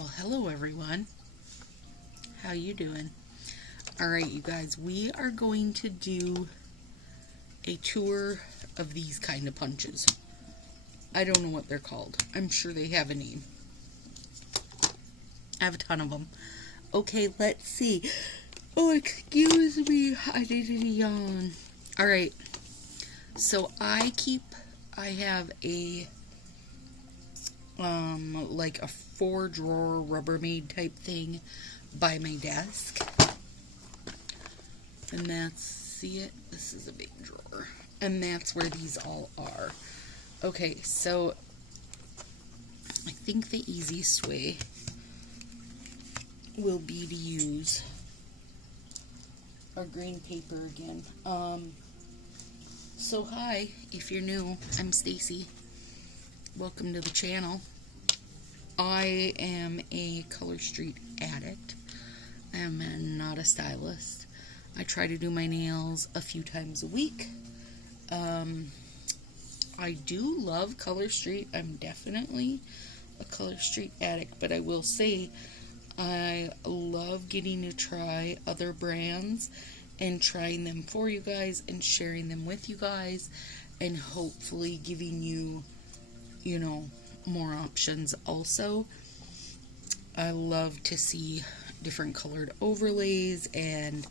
Well, hello everyone. How you doing? Alright, you guys, we are going to do a tour of these kind of punches. I don't know what they're called. I'm sure they have a name. I have a ton of them. Okay, let's see. Oh, excuse me. I did a yawn. Alright. So I have a like a 4-drawer Rubbermaid type thing by my desk. And that's, see it? This is a big drawer. And that's where these all are. Okay, so I think the easiest way will be to use our green paper again. So hi, if you're new, I'm Stacy. Welcome to the channel. I am a Color Street addict. I am not a stylist. I try to do my nails a few times a week. I do love Color Street. I'm definitely a Color Street addict, but I will say I love getting to try other brands and trying them for you guys and sharing them with you guys and hopefully giving you, more options also. I love to see different colored overlays and,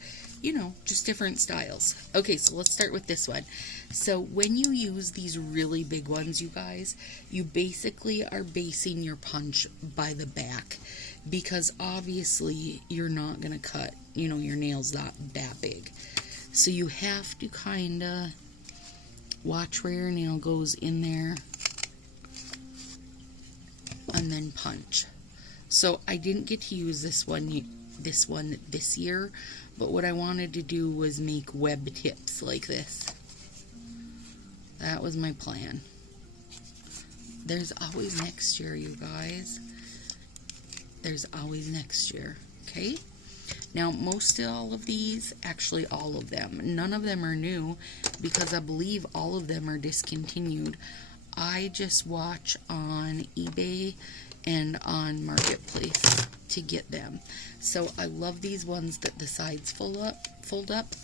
just different styles. Okay, so let's start with this one. So when you use these really big ones, you guys, you basically are basing your punch by the back because obviously you're not going to cut, your nails that big. So you have to kind of watch where your nail goes in there and then punch. So I didn't get to use this one this year, but what I wanted to do was make web tips like this. That was my plan. There's always next year, you guys. There's always next year, okay? Now, most of all of these, actually all of them, none of them are new because I believe all of them are discontinued. I just watch on eBay and on Marketplace to get them. So I love these ones that the sides fold up,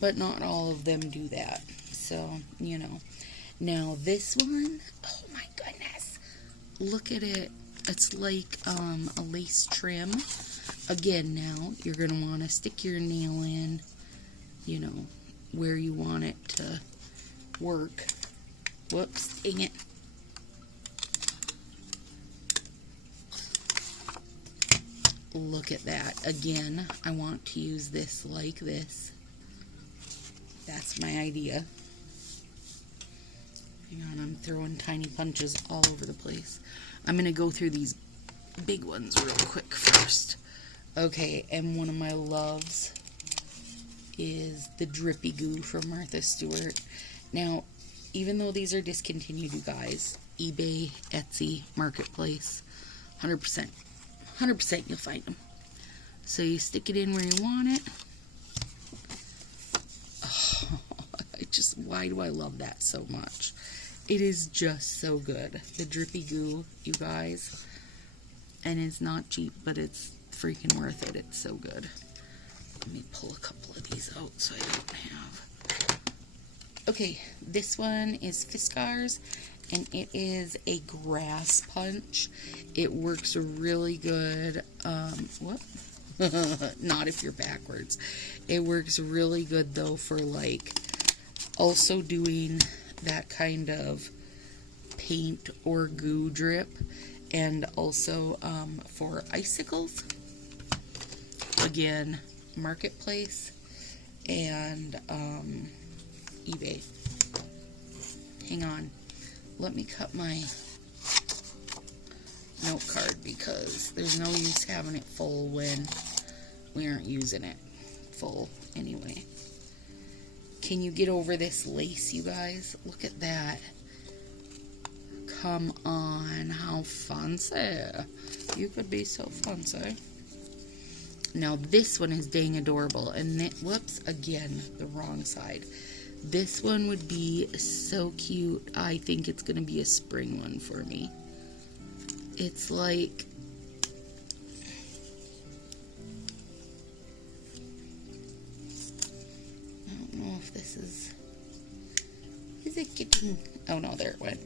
but not all of them do that. So, Now this one, oh my goodness, look at it. It's like a lace trim. Again, now you're going to want to stick your nail in, where you want it to work. Whoops, dang it. Look at that. Again, I want to use this like this. That's my idea. Hang on, I'm throwing tiny punches all over the place. I'm going to go through these big ones real quick first. Okay, and one of my loves is the Drippy Goo from Martha Stewart. Now, even though these are discontinued, you guys, eBay, Etsy, Marketplace, 100%. 100% you'll find them. So you stick it in where you want it. Oh, why do I love that so much? It is just so good. The Drippy Goo, you guys. And it's not cheap, but it's freaking worth it. It's so good. Let me pull a couple of these out so I don't have. Okay, this one is Fiskars, and it is a grass punch. It works really good. Not if you're backwards. It works really good though for like also doing that kind of paint or goo drip, and also for icicles. Again, Marketplace and eBay. Hang on. Let me cut my note card because there's no use having it full when we aren't using it full anyway. Can you get over this lace, you guys? Look at that. Come on, how fancy. You could be so fancy. Now this one is dang adorable, and whoops, again, the wrong side. This one would be so cute. I think it's going to be a spring one for me. It's like this is it getting, oh no, there it went.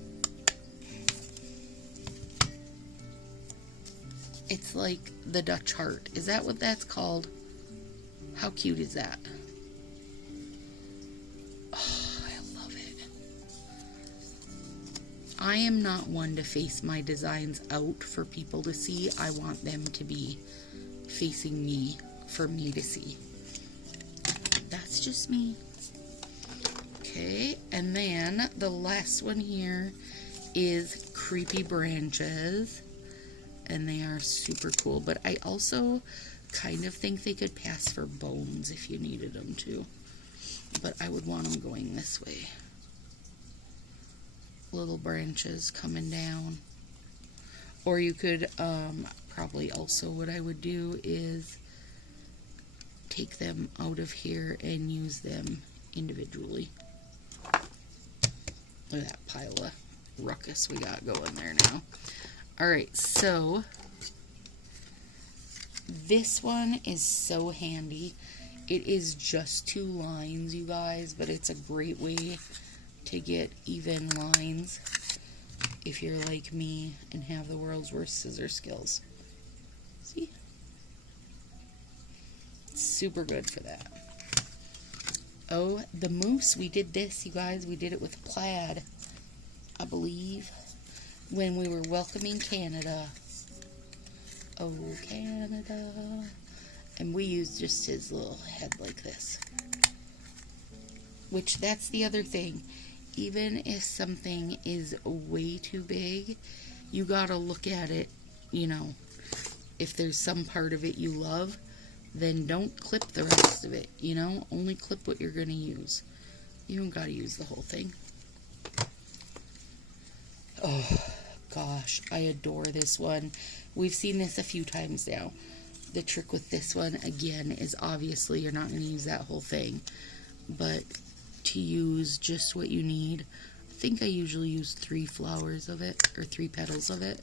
It's like the Dutch heart. Is that what that's called? How cute is that? Oh, I love it. I am not one to face my designs out for people to see. I want them to be facing me for me to see. That's just me. Okay, and then the last one here is Creepy Branches. And they are super cool, but I also kind of think they could pass for bones if you needed them to. But I would want them going this way. Little branches coming down. Or you could, probably also what I would do is take them out of here and use them individually. Look at that pile of ruckus we got going there now. Alright, so this one is so handy. It is just 2 lines, you guys, but it's a great way to get even lines if you're like me and have the world's worst scissor skills. See? It's super good for that. Oh, the moose, we did this, you guys. We did it with plaid, I believe, when we were welcoming Canada. Oh, Canada. And we used just his little head like this. Which, that's the other thing. Even if something is way too big, you gotta look at it, you know. If there's some part of it you love, then don't clip the rest of it, you know. Only clip what you're gonna use. You don't gotta use the whole thing. Oh, gosh, I adore this one. We've seen this a few times now. The trick with this one, again, is obviously you're not going to use that whole thing. But to use just what you need, I think I usually use 3 flowers of it, or 3 petals of it.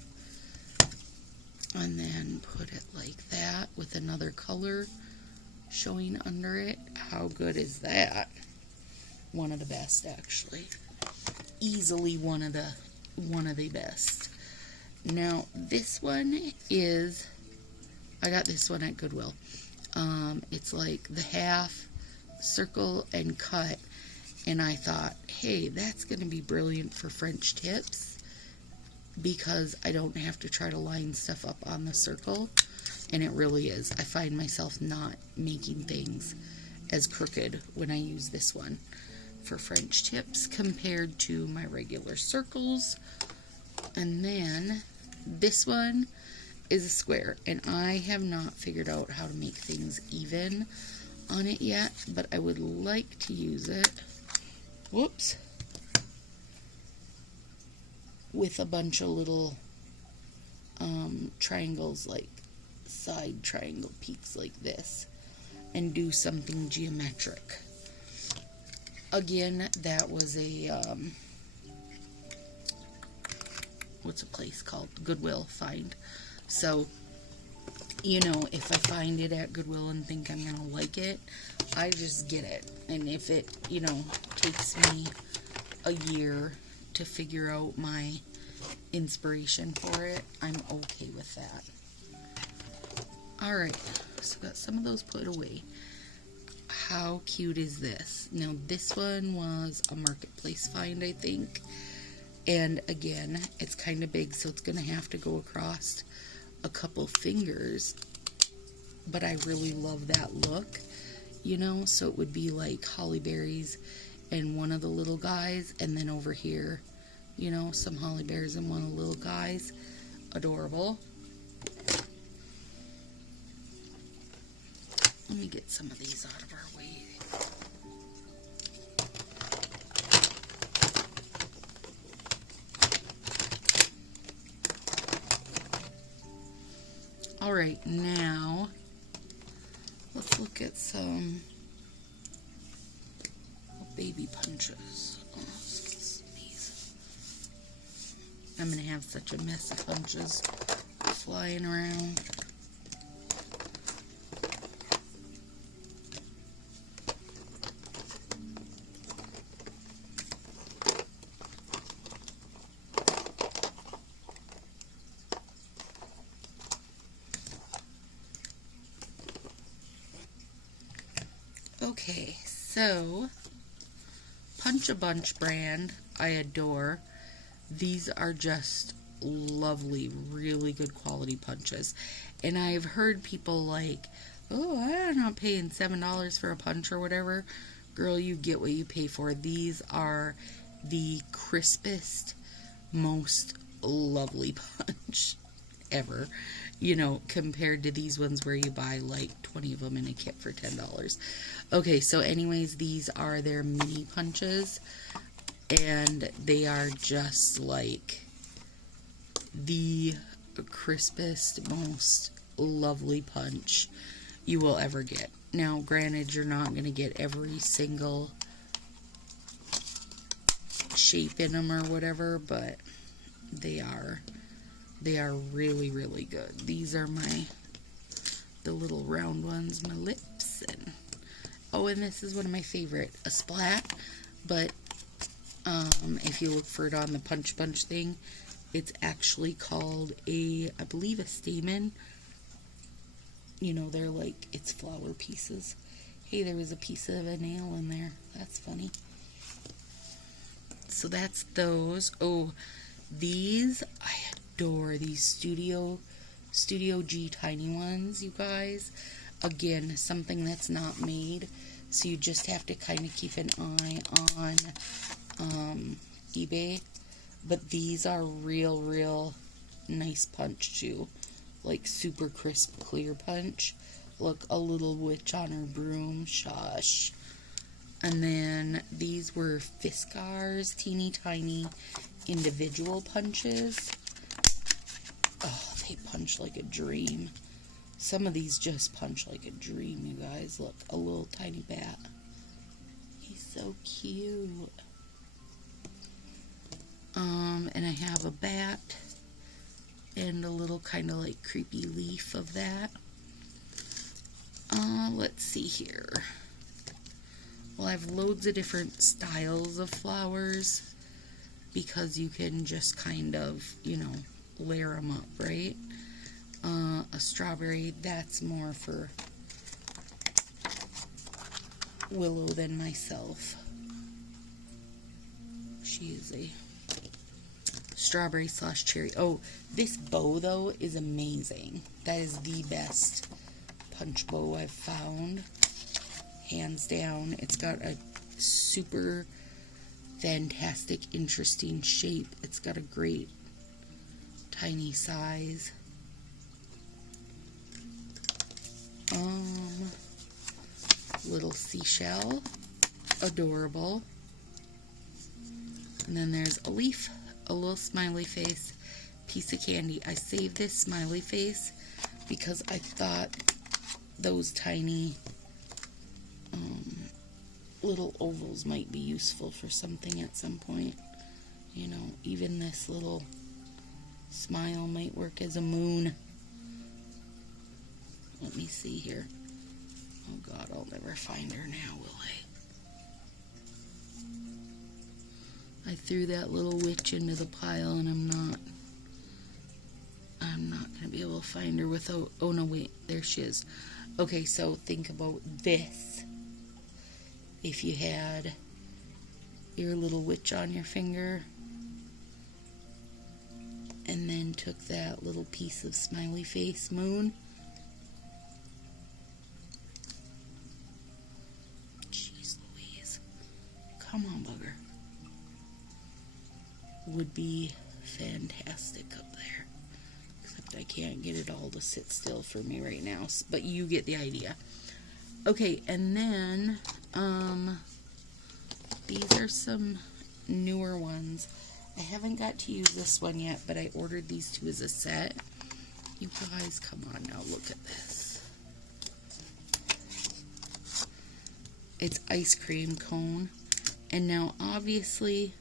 And then put it like that with another color showing under it. How good is that? One of the best, actually. Easily one of the best. Now, this one is, I got this one at Goodwill. It's like the half circle and cut, and I thought, hey, that's going to be brilliant for French tips because I don't have to try to line stuff up on the circle, and it really is. I find myself not making things as crooked when I use this one for French tips compared to my regular circles. And then this one is a square, and I have not figured out how to make things even on it yet, but I would like to use it, whoops, with a bunch of little triangles, like side triangle peaks like this, and do something geometric. Again, that was a what's a place called? Goodwill find. So, you know, if I find it at Goodwill and think I'm going to like it, I just get it. And if it, you know, takes me a year to figure out my inspiration for it, I'm okay with that. Alright, so got some of those put away. How cute is this? Now, this one was a marketplace find, I think. And again, it's kind of big, so it's going to have to go across a couple fingers. But I really love that look, you know? So it would be like holly berries and one of the little guys. And then over here, you know, some holly berries and one of the little guys. Adorable. Let me get some of these out of our way. Alright, now let's look at some baby punches. Oh, let's get these. I'm going to have such a mess of punches flying around. Okay, so Punch a Bunch brand, I adore. These are just lovely, really good quality punches. And I've heard people like, oh, I'm not paying $7 for a punch or whatever. Girl, you get what you pay for. These are the crispest, most lovely punch ever, you know, compared to these ones where you buy like 20 of them in a kit for $10. Okay, so anyways, these are their mini punches, and they are just like the crispest, most lovely punch you will ever get. Now, granted, you're not going to get every single shape in them or whatever, but they are really, really good. These are the little round ones, my lips, and oh, and this is one of my favorite, a splat, but if you look for it on the Punch Bunch thing, it's actually called I believe a stamen. You know, they're like, it's flower pieces. Hey, there was a piece of a nail in there. That's funny. So that's those. Oh, these, I adore these Studio G tiny ones, you guys. Again, something that's not made, so you just have to kind of keep an eye on eBay. But these are real nice punch too. Like super crisp, clear punch. Look, a little witch on her broom. Shush. And then these were Fiskars, teeny tiny individual punches. Oh, they punch like a dream. Some of these just punch like a dream, you guys. Look, a little tiny bat. He's so cute. And I have a bat and a little kind of like creepy leaf of that. Let's see here. Well, I have loads of different styles of flowers because you can just kind of, you know, layer them up, right? A strawberry, that's more for Willow than myself. She is a strawberry / cherry. Oh, this bow though is amazing. That is the best punch bow I've found, hands down. It's got a super fantastic, interesting shape. It's got a great tiny size. Little seashell, adorable. And then there's a leaf, a little smiley face, piece of candy. I saved this smiley face because I thought those tiny little ovals might be useful for something at some point. You know, even this little smile might work as a moon. Let me see here. Oh God, I'll never find her now, will I? I threw that little witch into the pile, and I'm not going to be able to find her without, oh no, wait, there she is. Okay, so think about this. If you had your little witch on your finger, and then took that little piece of smiley face moon, jeez Louise, come on, bugger, would be fantastic up there. Except I can't get it all to sit still for me right now, but you get the idea. Okay, and then these are some newer ones. I haven't got to use this one yet, but I ordered these two as a set. You guys, come on now, look at this. It's ice cream cone. And now, obviously,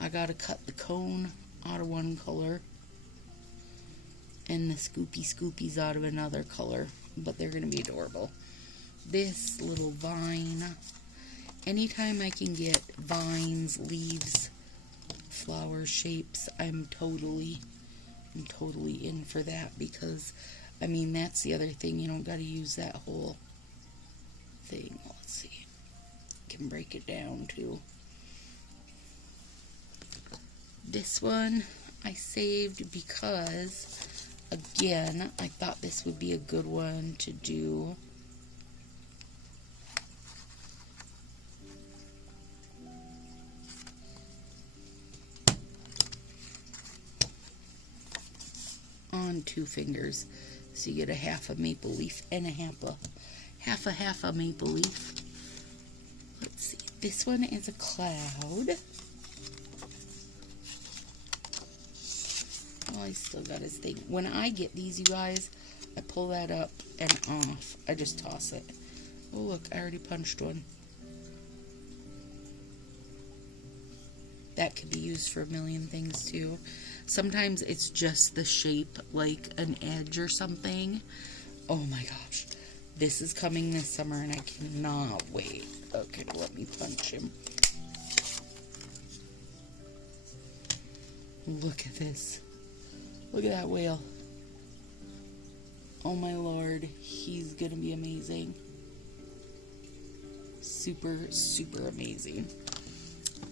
I gotta cut the cone out of one color and the scoopies out of another color, but they're gonna be adorable. This little vine, anytime I can get vines, leaves, flower shapes, I'm totally in for that, because I mean, that's the other thing, you don't gotta use that whole thing. Let's see. Can break it down too. This one I saved because, again, I thought this would be a good one to do on 2 fingers. So you get a half a maple leaf and a half a maple leaf. Let's see. This one is a cloud. Oh, I still got his thing. When I get these, you guys, I pull that up and off. I just toss it. Oh, look, I already punched one. That could be used for a million things, too. Sometimes it's just the shape, like an edge or something. Oh, my gosh. This is coming this summer, and I cannot wait. Okay, let me punch him. Look at this. Look at that whale. Oh my lord, he's gonna be amazing. Super, super amazing.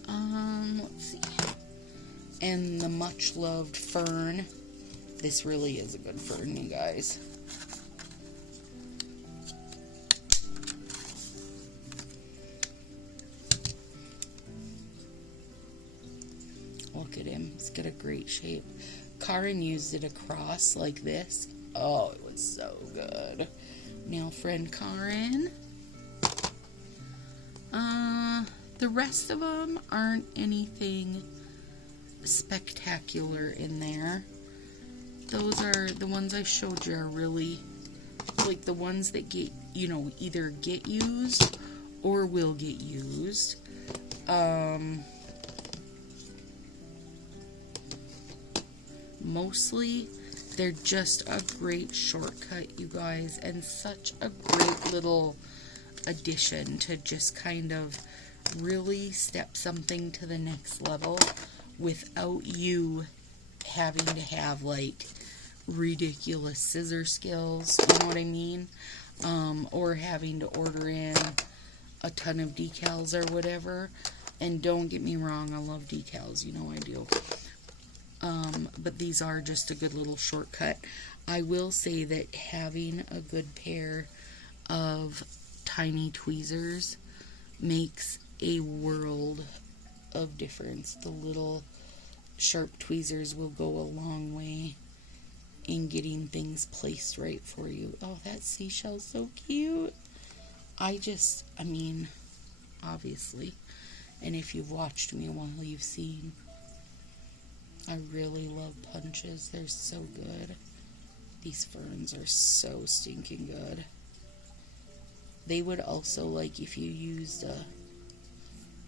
Let's see. And the much loved fern. This really is a good fern, you guys. Look at him, he's got a great shape. Karen used it across like this. Oh, it was so good. Nail friend Karen. The rest of them aren't anything spectacular in there. Those are the ones I showed you are really like the ones that get, you know, either get used or will get used. Mostly, they're just a great shortcut, you guys, and such a great little addition to just kind of really step something to the next level without you having to have, like, ridiculous scissor skills, you know what I mean? Or having to order in a ton of decals or whatever. And don't get me wrong, I love decals, you know I do. But these are just a good little shortcut. I will say that having a good pair of tiny tweezers makes a world of difference. The little sharp tweezers will go a long way in getting things placed right for you. Oh, that seashell's so cute. I mean, obviously, and if you've watched me a while, you've seen I really love punches. They're so good. These ferns are so stinking good. They would also, like, if you used a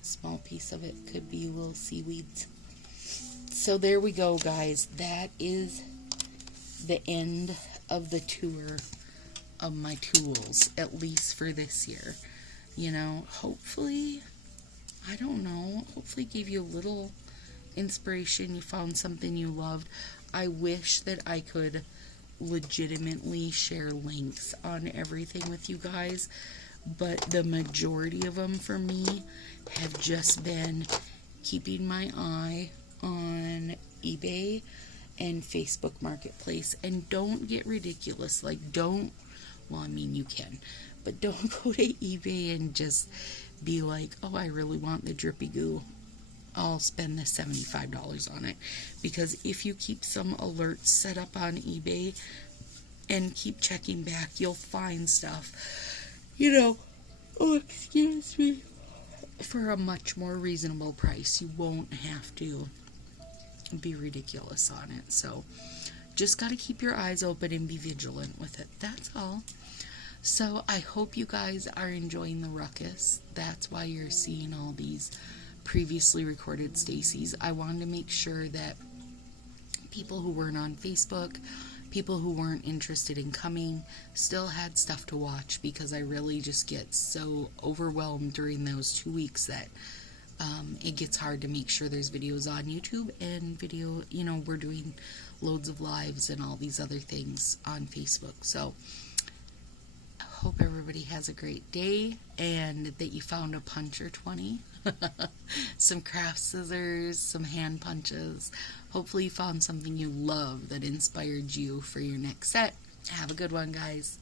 small piece of it, could be little seaweeds. So there we go, guys. That is the end of the tour of my tools, at least for this year. You know, hopefully, I don't know, hopefully gave you a little inspiration. You found something you loved. I wish that I could legitimately share links on everything with you guys, but the majority of them for me have just been keeping my eye on eBay and Facebook Marketplace. And don't get ridiculous. Like, don't, well, I mean, you can, but don't go to eBay and just be like, oh, I really want the drippy goo. I'll spend the $75 on it. Because if you keep some alerts set up on eBay and keep checking back, you'll find stuff, you know, oh, excuse me, for a much more reasonable price. You won't have to be ridiculous on it. So just got to keep your eyes open and be vigilant with it. That's all. So I hope you guys are enjoying the ruckus. That's why you're seeing all these previously recorded Stacy's. I wanted to make sure that people who weren't on Facebook, people who weren't interested in coming, still had stuff to watch, because I really just get so overwhelmed during those 2 weeks that it gets hard to make sure there's videos on YouTube and video, you know, we're doing loads of lives and all these other things on Facebook. So hope everybody has a great day and that you found a punch or 20. Some craft scissors, some hand punches. Hopefully you found something you love that inspired you for your next set. Have a good one, guys.